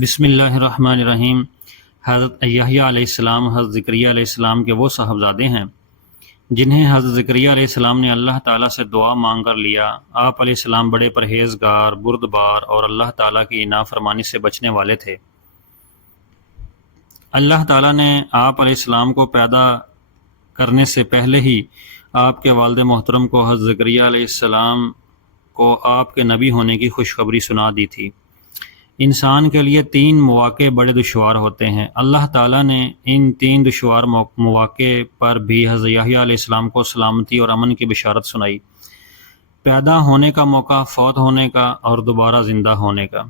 بسم اللہ الرحمن الرحیم۔ حضرت یحییٰ علیہ السلام حضرت زکریا علیہ السلام کے وہ صاحبزادے ہیں جنہیں حضرت زکریا علیہ السلام نے اللہ تعالیٰ سے دعا مانگ کر لیا۔ آپ علیہ السلام بڑے پرہیزگار، بردبار اور اللہ تعالیٰ کی نافرمانی سے بچنے والے تھے۔ اللہ تعالیٰ نے آپ علیہ السلام کو پیدا کرنے سے پہلے ہی آپ کے والد محترم کو حضرت زکریا علیہ السلام کو آپ کے نبی ہونے کی خوشخبری سنا دی تھی۔ انسان کے لیے 3 مواقع بڑے دشوار ہوتے ہیں۔ اللہ تعالیٰ نے ان 3 دشوار مواقع پر بھی حضرت یحییٰ علیہ السلام کو سلامتی اور امن کی بشارت سنائی: پیدا ہونے کا موقع، فوت ہونے کا اور دوبارہ زندہ ہونے کا۔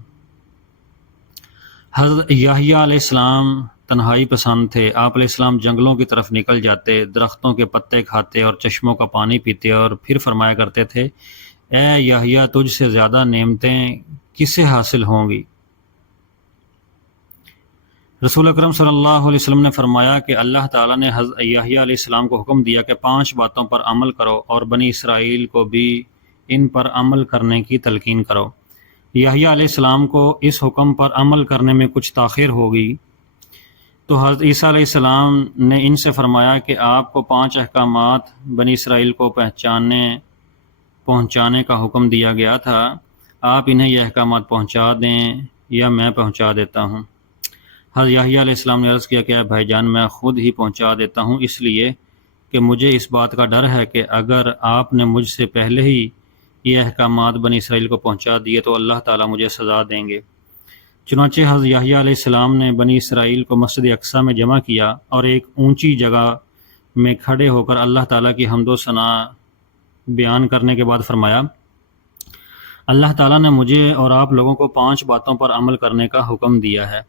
حضرت یحییٰ علیہ السلام تنہائی پسند تھے۔ آپ علیہ السلام جنگلوں کی طرف نکل جاتے، درختوں کے پتے کھاتے اور چشموں کا پانی پیتے اور پھر فرمایا کرتے تھے: اے یحییٰ، تجھ سے زیادہ نعمتیں کسے حاصل ہوں گی؟ رسول اکرم صلی اللہ علیہ وسلم نے فرمایا کہ اللہ تعالیٰ نے حضرت یحییٰ علیہ السلام کو حکم دیا کہ 5 باتوں پر عمل کرو اور بنی اسرائیل کو بھی ان پر عمل کرنے کی تلقین کرو۔ یحییٰ علیہ السلام کو اس حکم پر عمل کرنے میں کچھ تاخیر ہو گئی تو حضرت عیسیٰ علیہ السلام نے ان سے فرمایا کہ آپ کو 5 احکامات بنی اسرائیل کو پہنچانے کا حکم دیا گیا تھا، آپ انہیں یہ احکامات پہنچا دیں یا میں پہنچا دیتا ہوں۔ حضرت یحییٰ علیہ السلام نے عرض کیا کہ اے بھائی جان، میں خود ہی پہنچا دیتا ہوں، اس لیے کہ مجھے اس بات کا ڈر ہے کہ اگر آپ نے مجھ سے پہلے ہی یہ احکامات بنی اسرائیل کو پہنچا دیے تو اللہ تعالیٰ مجھے سزا دیں گے۔ چنانچہ حضرت یحییٰ علیہ السلام نے بنی اسرائیل کو مسجد اقصیٰ میں جمع کیا اور ایک اونچی جگہ میں کھڑے ہو کر اللہ تعالیٰ کی حمد و ثنا بیان کرنے کے بعد فرمایا: اللہ تعالیٰ نے مجھے اور آپ لوگوں کو 5 باتوں پر عمل کرنے کا حکم دیا ہے،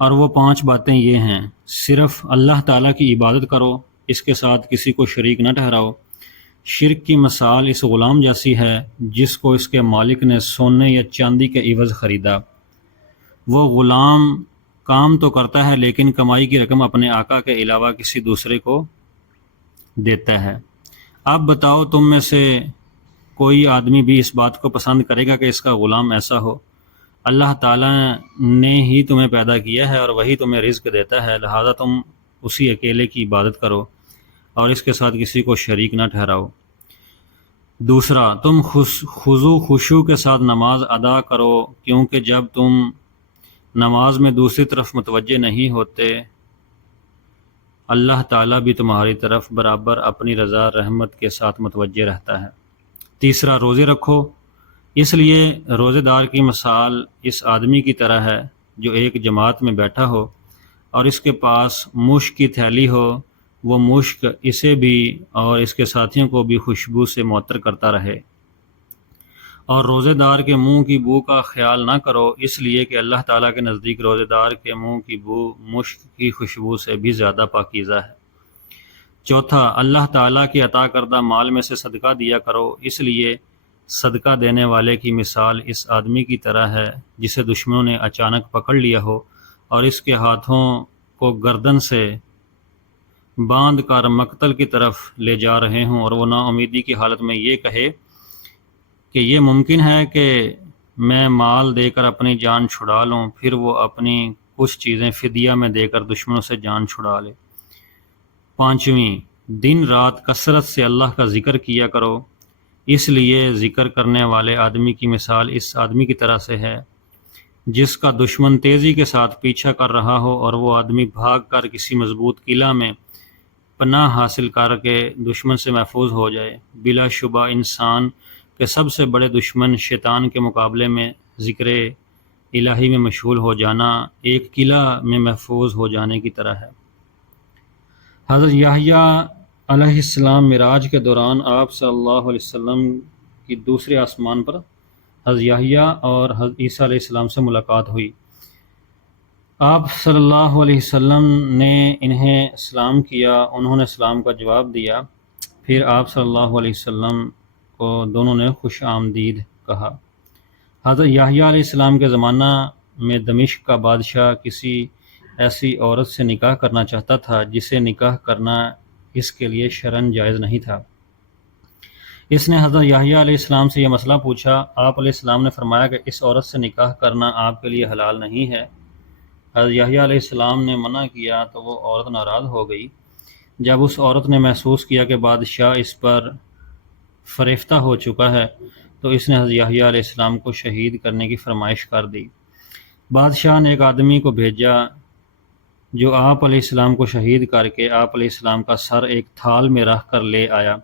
اور وہ 5 باتیں یہ ہیں: صرف اللہ تعالیٰ کی عبادت کرو، اس کے ساتھ کسی کو شریک نہ ٹھہراؤ۔ شرک کی مثال اس غلام جیسی ہے جس کو اس کے مالک نے سونے یا چاندی کے عوض خریدا۔ وہ غلام کام تو کرتا ہے لیکن کمائی کی رقم اپنے آقا کے علاوہ کسی دوسرے کو دیتا ہے۔ اب بتاؤ، تم میں سے کوئی آدمی بھی اس بات کو پسند کرے گا کہ اس کا غلام ایسا ہو؟ اللہ تعالیٰ نے ہی تمہیں پیدا کیا ہے اور وہی تمہیں رزق دیتا ہے، لہذا تم اسی اکیلے کی عبادت کرو اور اس کے ساتھ کسی کو شریک نہ ٹھہراؤ۔ دوسرا، تم خضوع کے ساتھ نماز ادا کرو، کیونکہ جب تم نماز میں دوسری طرف متوجہ نہیں ہوتے، اللہ تعالیٰ بھی تمہاری طرف برابر اپنی رضا رحمت کے ساتھ متوجہ رہتا ہے۔ تیسرا، روزے رکھو، اس لیے روزے دار کی مثال اس آدمی کی طرح ہے جو ایک جماعت میں بیٹھا ہو اور اس کے پاس مشک کی تھیلی ہو، وہ مشک اسے بھی اور اس کے ساتھیوں کو بھی خوشبو سے معطر کرتا رہے۔ اور روزے دار کے منہ کی بو کا خیال نہ کرو، اس لیے کہ اللہ تعالیٰ کے نزدیک روزے دار کے منہ کی بو مشک کی خوشبو سے بھی زیادہ پاکیزہ ہے۔ چوتھا، اللہ تعالیٰ کی عطا کردہ مال میں سے صدقہ دیا کرو، اس لیے صدقہ دینے والے کی مثال اس آدمی کی طرح ہے جسے دشمنوں نے اچانک پکڑ لیا ہو اور اس کے ہاتھوں کو گردن سے باندھ کر مقتل کی طرف لے جا رہے ہوں اور وہ نا امیدی کی حالت میں یہ کہے کہ یہ ممکن ہے کہ میں مال دے کر اپنی جان چھڑا لوں، پھر وہ اپنی کچھ چیزیں فدیہ میں دے کر دشمنوں سے جان چھڑا لے۔ پانچویں، دن رات کثرت سے اللہ کا ذکر کیا کرو، اس لیے ذکر کرنے والے آدمی کی مثال اس آدمی کی طرح سے ہے جس کا دشمن تیزی کے ساتھ پیچھا کر رہا ہو اور وہ آدمی بھاگ کر کسی مضبوط قلعہ میں پناہ حاصل کر کے دشمن سے محفوظ ہو جائے۔ بلا شبہ انسان کے سب سے بڑے دشمن شیطان کے مقابلے میں ذکر الہی میں مشغول ہو جانا ایک قلعہ میں محفوظ ہو جانے کی طرح ہے۔ حضرت یحییٰ علیہ السلام معراج کے دوران آپ صلی اللہ علیہ وسلم کی دوسرے آسمان پر حضرت یحییٰ اور حضرت عیسیٰ علیہ السلام سے ملاقات ہوئی۔ آپ صلی اللہ علیہ وسلم نے انہیں سلام کیا، انہوں نے سلام کا جواب دیا، پھر آپ صلی اللہ علیہ وسلم کو دونوں نے خوش آمدید کہا۔ حضرت یحییٰ علیہ السلام کے زمانہ میں دمشق کا بادشاہ کسی ایسی عورت سے نکاح کرنا چاہتا تھا جسے نکاح کرنا اس کے لیے شرعاً جائز نہیں تھا، اس نے حضرت یحییٰ علیہ السلام سے یہ مسئلہ پوچھا۔ آپ علیہ السلام نے فرمایا کہ اس عورت سے نکاح کرنا آپ کے لیے حلال نہیں ہے۔ حضرت یحییٰ علیہ السلام نے منع کیا تو وہ عورت ناراض ہو گئی۔ جب اس عورت نے محسوس کیا کہ بادشاہ اس پر فریفتہ ہو چکا ہے تو اس نے حضرت یحییٰ علیہ السلام کو شہید کرنے کی فرمائش کر دی۔ بادشاہ نے ایک آدمی کو بھیجا جو آپ علیہ السلام کو شہید کر کے آپ علیہ السلام کا سر ایک تھال میں رکھ کر لے آیا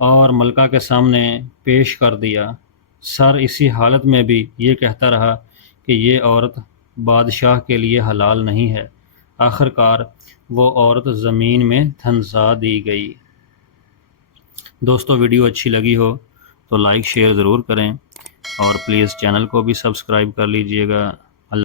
اور ملکہ کے سامنے پیش کر دیا۔ سر اسی حالت میں بھی یہ کہتا رہا کہ یہ عورت بادشاہ کے لیے حلال نہیں ہے۔ آخر کار وہ عورت زمین میں دھنسا دی گئی۔ دوستو ویڈیو اچھی لگی ہو تو لائک شیئر ضرور کریں اور پلیز چینل کو بھی سبسکرائب کر لیجئے گا۔